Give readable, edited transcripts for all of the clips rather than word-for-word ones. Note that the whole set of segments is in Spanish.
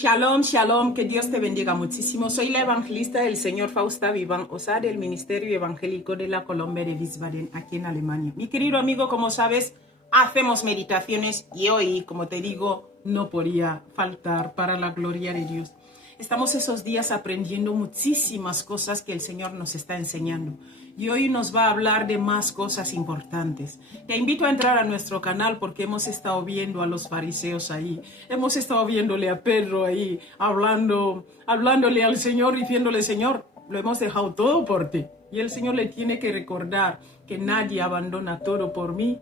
Shalom, shalom, que Dios te bendiga muchísimo. Soy la evangelista del Señor Fausta Vivan Osa del Ministerio Evangélico de la Colombia de Wiesbaden, aquí en Alemania. Mi querido amigo, como sabes, hacemos meditaciones y hoy, como te digo, no podía faltar para la gloria de Dios. Estamos esos días aprendiendo muchísimas cosas que el Señor nos está enseñando. Y hoy nos va a hablar de más cosas importantes. Te invito a entrar a nuestro canal porque hemos estado viendo a los fariseos ahí. Hemos estado viéndole a Pedro ahí, hablándole al Señor, diciéndole, Señor, lo hemos dejado todo por ti. Y el Señor le tiene que recordar que nadie abandona todo por mí,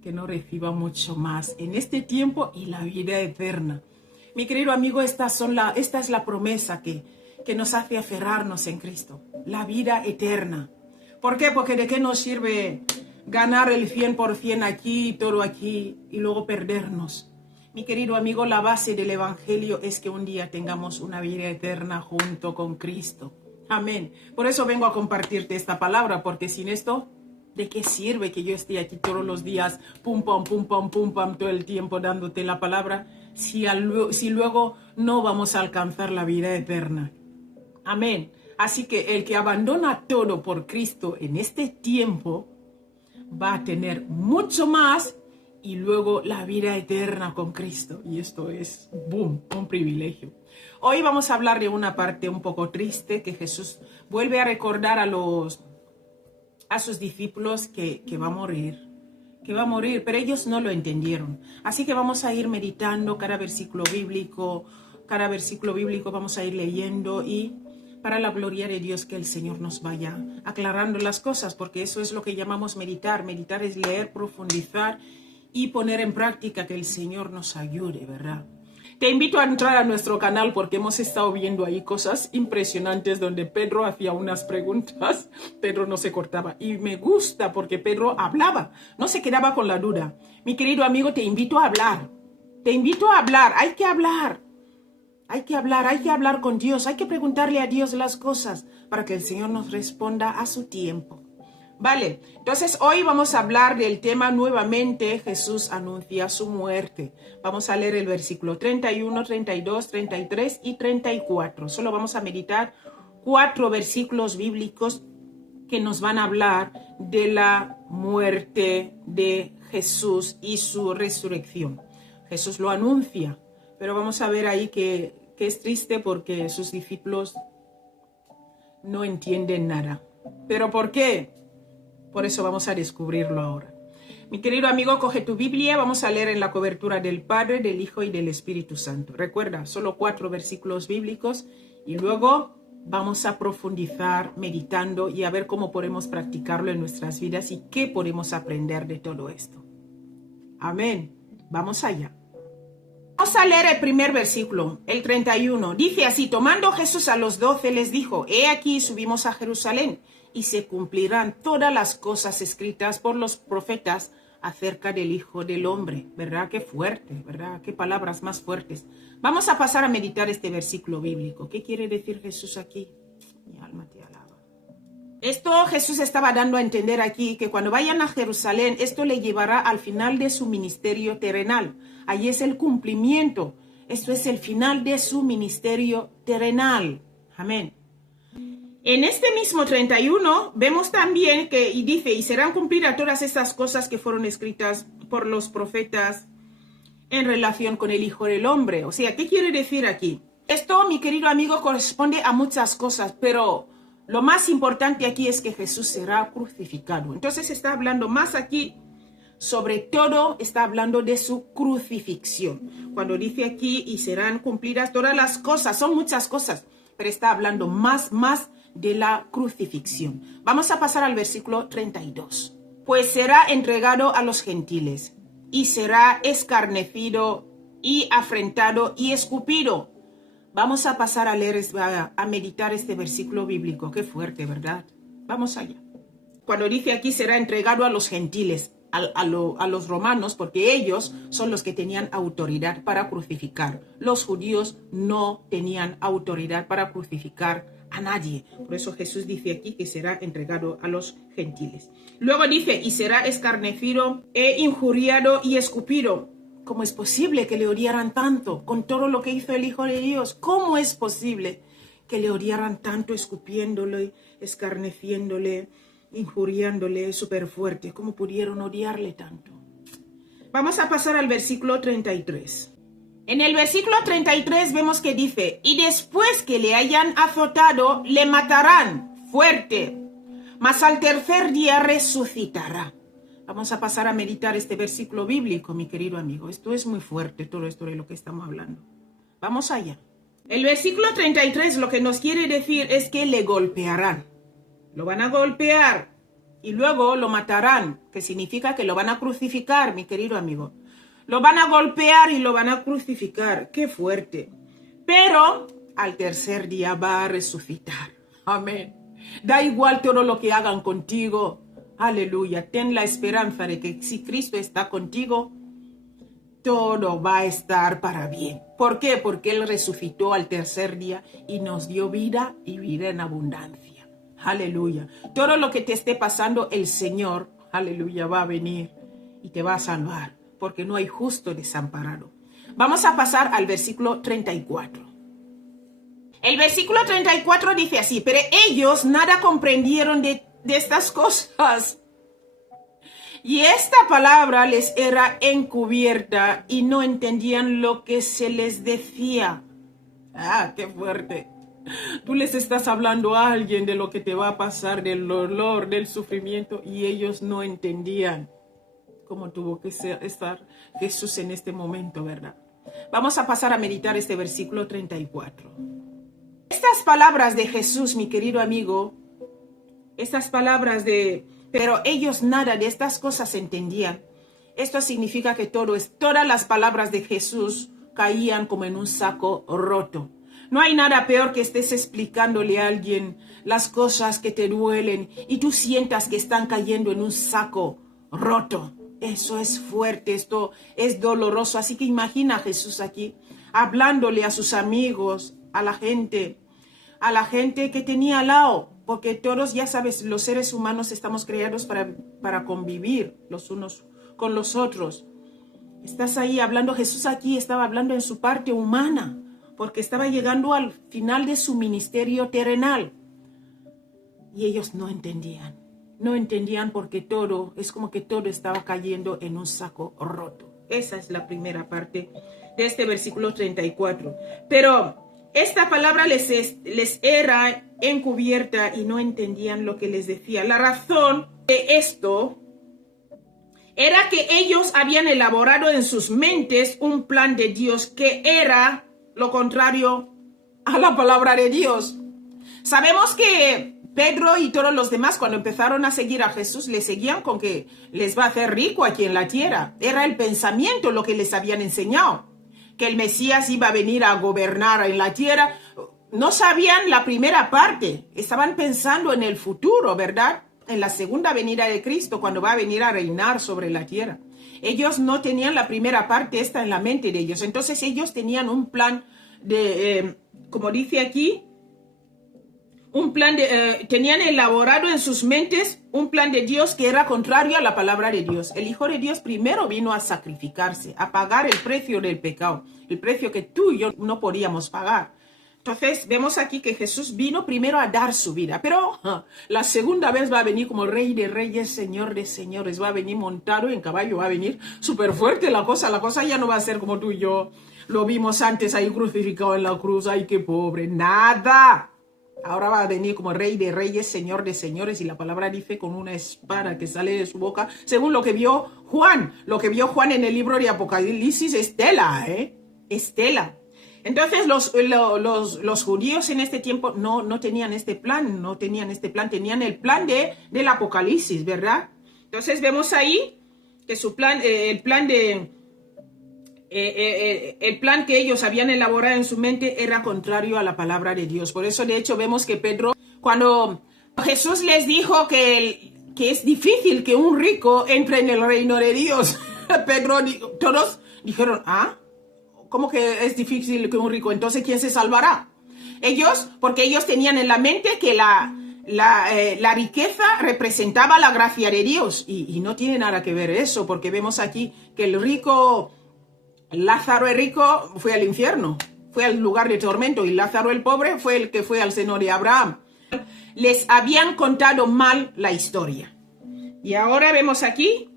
que no reciba mucho más en este tiempo y la vida eterna. Mi querido amigo, esta es la promesa que nos hace aferrarnos en Cristo, la vida eterna. ¿Por qué? Porque ¿de qué nos sirve ganar el 100% aquí, todo aquí, y luego perdernos? Mi querido amigo, la base del Evangelio es que un día tengamos una vida eterna junto con Cristo. Amén. Por eso vengo a compartirte esta palabra, porque sin esto, ¿de qué sirve que yo esté aquí todos los días, pum, pam, todo el tiempo dándote la palabra, si luego no vamos a alcanzar la vida eterna? Amén. Así que el que abandona todo por Cristo en este tiempo va a tener mucho más y luego la vida eterna con Cristo. Y esto es, boom, un privilegio. Hoy vamos a hablar de una parte un poco triste que Jesús vuelve a recordar a sus discípulos que va a morir, pero ellos no lo entendieron. Así que vamos a ir meditando cada versículo bíblico vamos a ir leyendo y para la gloria de Dios que el Señor nos vaya aclarando las cosas, porque eso es lo que llamamos meditar. Meditar es leer, profundizar y poner en práctica, que el Señor nos ayude, ¿verdad? Te invito a entrar a nuestro canal porque hemos estado viendo ahí cosas impresionantes donde Pedro hacía unas preguntas, Pedro no se cortaba. Y me gusta porque Pedro hablaba, no se quedaba con la duda. Mi querido amigo, te invito a hablar, hay que hablar. Hay que hablar con Dios, hay que preguntarle a Dios las cosas para que el Señor nos responda a su tiempo. Vale, entonces hoy vamos a hablar del tema nuevamente. Jesús anuncia su muerte. Vamos a leer el versículo 31, 32, 33 y 34. Solo vamos a meditar 4 versículos bíblicos que nos van a hablar de la muerte de Jesús y su resurrección. Jesús lo anuncia, pero vamos a ver ahí que es triste porque sus discípulos no entienden nada. ¿Pero por qué? Por eso vamos a descubrirlo ahora. Mi querido amigo, coge tu Biblia, vamos a leer en la cobertura del Padre, del Hijo y del Espíritu Santo. Recuerda, solo 4 versículos bíblicos y luego vamos a profundizar meditando y a ver cómo podemos practicarlo en nuestras vidas y qué podemos aprender de todo esto. Amén. Vamos allá. Vamos a leer el primer versículo, el 31. Dice así: tomando Jesús a los 12, les dijo: he aquí subimos a Jerusalén, y se cumplirán todas las cosas escritas por los profetas acerca del Hijo del Hombre. ¿Verdad? Qué fuerte, ¿verdad? Qué palabras más fuertes. Vamos a pasar a meditar este versículo bíblico. ¿Qué quiere decir Jesús aquí? Mi alma te alaba. Esto Jesús estaba dando a entender aquí que cuando vayan a Jerusalén, esto le llevará al final de su ministerio terrenal. Allí es el cumplimiento. Esto es el final de su ministerio terrenal. Amén. En este mismo 31 vemos también que, y dice, y serán cumplidas todas estas cosas que fueron escritas por los profetas en relación con el Hijo del Hombre. O sea, ¿qué quiere decir aquí? Esto, mi querido amigo, corresponde a muchas cosas, pero lo más importante aquí es que Jesús será crucificado. Entonces está hablando más aquí, sobre todo está hablando de su crucifixión. Cuando dice aquí, y serán cumplidas todas las cosas, son muchas cosas, pero está hablando más de la crucifixión. Vamos a pasar al versículo 32. Pues será entregado a los gentiles, y será escarnecido, y afrentado, y escupido. Vamos a pasar a leer, a meditar este versículo bíblico. Qué fuerte, ¿verdad? Vamos allá. Cuando dice aquí será entregado a los gentiles, a los romanos, porque ellos son los que tenían autoridad para crucificar. Los judíos no tenían autoridad para crucificar a nadie. Por eso Jesús dice aquí que será entregado a los gentiles. Luego dice, y será escarnecido, e injuriado y escupido. ¿Cómo es posible que le odiaran tanto con todo lo que hizo el Hijo de Dios? ¿Cómo es posible que le odiaran tanto, escupiéndole, escarneciéndole, injuriándole súper fuerte? ¿Cómo pudieron odiarle tanto? Vamos a pasar al versículo 33. En el versículo 33 vemos que dice, y después que le hayan azotado, le matarán fuerte, mas al tercer día resucitará. Vamos a pasar a meditar este versículo bíblico, mi querido amigo. Esto es muy fuerte, todo esto de lo que estamos hablando. Vamos allá. El versículo 33 lo que nos quiere decir es que le golpearán. Lo van a golpear y luego lo matarán, que significa que lo van a crucificar, mi querido amigo. Lo van a golpear y lo van a crucificar. ¡Qué fuerte! Pero al tercer día va a resucitar. Amén. Da igual todo lo que hagan contigo. Aleluya. Ten la esperanza de que si Cristo está contigo, todo va a estar para bien. ¿Por qué? Porque Él resucitó al tercer día y nos dio vida y vida en abundancia. Aleluya. Todo lo que te esté pasando, el Señor, aleluya, va a venir y te va a salvar, porque no hay justo desamparado. Vamos a pasar al versículo 34. El versículo 34 dice así, pero ellos nada comprendieron de estas cosas. Y esta palabra les era encubierta y no entendían lo que se les decía. ¡Ah, qué fuerte! Tú les estás hablando a alguien de lo que te va a pasar, del dolor, del sufrimiento, y ellos no entendían cómo tuvo que estar Jesús en este momento, ¿verdad? Vamos a pasar a meditar este versículo 34. Estas palabras de Jesús, mi querido amigo, estas palabras pero ellos nada de estas cosas entendían. Esto significa que todas las palabras de Jesús caían como en un saco roto. No hay nada peor que estés explicándole a alguien las cosas que te duelen y tú sientas que están cayendo en un saco roto. Eso es fuerte, esto es doloroso. Así que imagina a Jesús aquí hablándole a sus amigos, a la gente que tenía al lado, porque todos, ya sabes, los seres humanos estamos creados para convivir los unos con los otros. Estás ahí hablando, Jesús aquí estaba hablando en su parte humana, porque estaba llegando al final de su ministerio terrenal. Y ellos no entendían porque es como que todo estaba cayendo en un saco roto. Esa es la primera parte de este versículo 34. Pero esta palabra les era encubierta y no entendían lo que les decía. La razón de esto era que ellos habían elaborado en sus mentes un plan de Dios que era lo contrario a la palabra de Dios. Sabemos que Pedro y todos los demás, cuando empezaron a seguir a Jesús, le seguían con que les va a hacer rico aquí en la tierra. Era el pensamiento lo que les habían enseñado, que el Mesías iba a venir a gobernar en la tierra. No sabían la primera parte, estaban pensando en el futuro, ¿verdad? En la segunda venida de Cristo, cuando va a venir a reinar sobre la tierra. Ellos no tenían la primera parte esta en la mente de ellos. Entonces ellos tenían un plan como dice aquí, tenían elaborado en sus mentes un plan de Dios que era contrario a la palabra de Dios. El Hijo de Dios primero vino a sacrificarse, a pagar el precio del pecado, el precio que tú y yo no podíamos pagar. Entonces vemos aquí que Jesús vino primero a dar su vida, pero la segunda vez va a venir como Rey de Reyes, Señor de Señores, va a venir montado en caballo, va a venir súper fuerte la cosa ya no va a ser como tú y yo lo vimos antes ahí crucificado en la cruz. Ay, qué pobre, nada. Ahora va a venir como Rey de Reyes, Señor de Señores, y la palabra dice con una espada que sale de su boca, según lo que vio Juan en el libro de Apocalipsis. Estela. Entonces los judíos en este tiempo no tenían este plan, tenían el plan del Apocalipsis, ¿verdad? Entonces vemos ahí que su plan, el plan que ellos habían elaborado en su mente era contrario a la palabra de Dios. Por eso, de hecho, vemos que Pedro, cuando Jesús les dijo que es difícil que un rico entre en el reino de Dios, todos dijeron, ¿cómo que es difícil que un rico? Entonces, ¿quién se salvará? Porque ellos tenían en la mente que la riqueza representaba la gracia de Dios. Y no tiene nada que ver eso, porque vemos aquí que el rico Lázaro el rico fue al infierno, fue al lugar de tormento, y Lázaro el pobre fue el que fue al seno de Abraham. Les habían contado mal la historia. Y ahora vemos aquí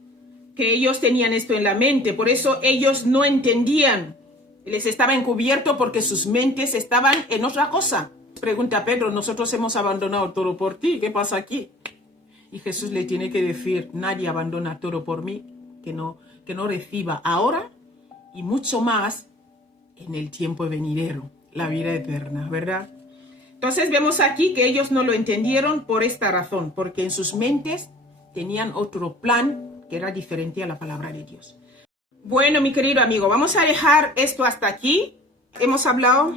que ellos tenían esto en la mente, por eso ellos no entendían. Les estaba encubierto porque sus mentes estaban en otra cosa. Pregunta Pedro, nosotros hemos abandonado todo por ti, ¿qué pasa aquí? Y Jesús le tiene que decir, nadie abandona todo por mí, que no reciba ahora y mucho más en el tiempo venidero, la vida eterna, ¿verdad? Entonces vemos aquí que ellos no lo entendieron por esta razón, porque en sus mentes tenían otro plan que era diferente a la palabra de Dios. Bueno, mi querido amigo, vamos a dejar esto hasta aquí. Hemos hablado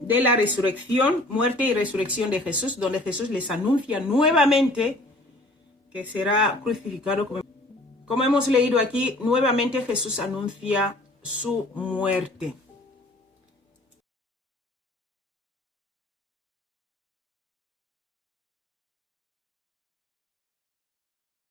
de la resurrección, muerte y resurrección de Jesús, donde Jesús les anuncia nuevamente que será crucificado. Como hemos leído aquí, nuevamente Jesús anuncia su muerte.